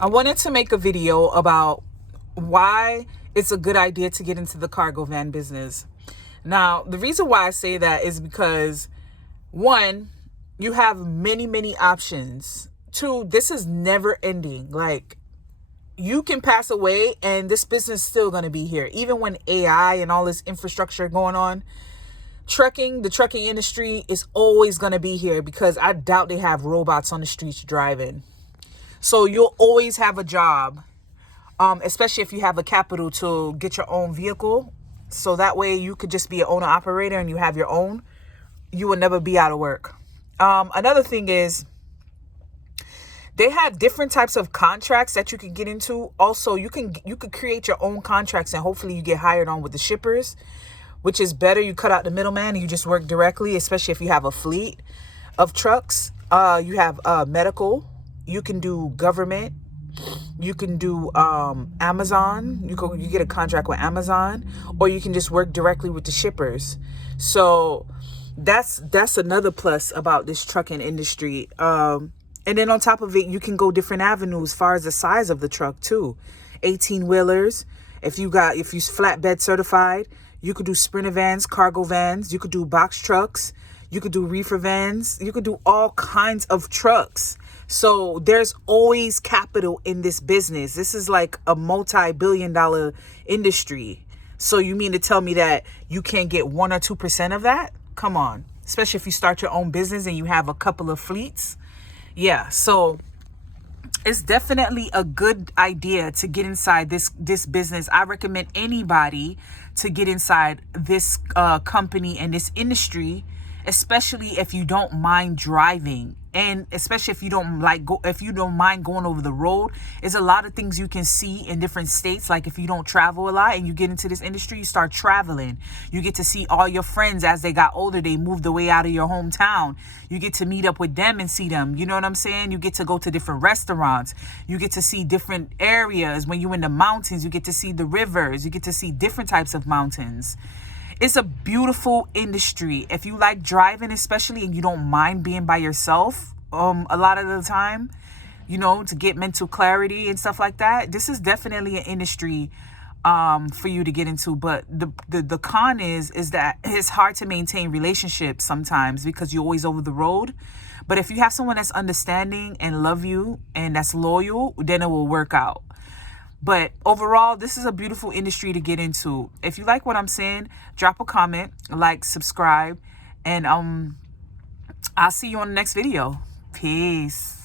I wanted to make a video about why it's a good idea to get into the cargo van business. Now, the reason why I say that is because, one, you have many, many options. Two, this is never ending. Like, you can pass away and this business is still going to be here. Even when AI and all this infrastructure going on, the trucking industry is always going to be here because I doubt they have robots on the streets driving. So you'll always have a job, especially if you have the capital to get your own vehicle. So that way you could just be an owner operator and you have your own. You will never be out of work. Another thing is they have different types of contracts that you can get into. Also, you could create your own contracts and hopefully you get hired on with the shippers, which is better. You cut out the middleman and you just work directly, especially if you have a fleet of trucks. You have medical. You can do government. You can do Amazon. You get a contract with Amazon, or you can just work directly with the shippers. So that's another plus about this trucking industry. And then on top of it, you can go different avenues as far as the size of the truck too. 18-wheelers. If you flatbed certified, you could do sprinter vans, cargo vans. You could do box trucks. You could do reefer vans. You could do all kinds of trucks. So there's always capital in this business. This is like a multi-billion-dollar industry. So you mean to tell me that you can't get 1 or 2% of that? Come on. Especially if you start your own business and you have a couple of fleets. Yeah, so it's definitely a good idea to get inside this business. I recommend anybody to get inside this company and this industry, especially if you don't mind driving, and especially if you don't mind going over the road. There's a lot of things you can see in different states. Like if you don't travel a lot and you get into this industry, you start traveling. You get to see all your friends as they got older. They moved away out of your hometown. You get to meet up with them and see them. You know what I'm saying? You get to go to different restaurants. You get to see different areas. When you're in the mountains, you get to see the rivers. You get to see different types of mountains. It's a beautiful industry. If you like driving, especially, and you don't mind being by yourself, a lot of the time, to get mental clarity and stuff like that, this is definitely an industry for you to get into. But the con is that it's hard to maintain relationships sometimes because you're always over the road. But if you have someone that's understanding and love you and that's loyal, then it will work out. But overall, this is a beautiful industry to get into. If you like what I'm saying, drop a comment, like, subscribe, and I'll see you on the next video. Peace.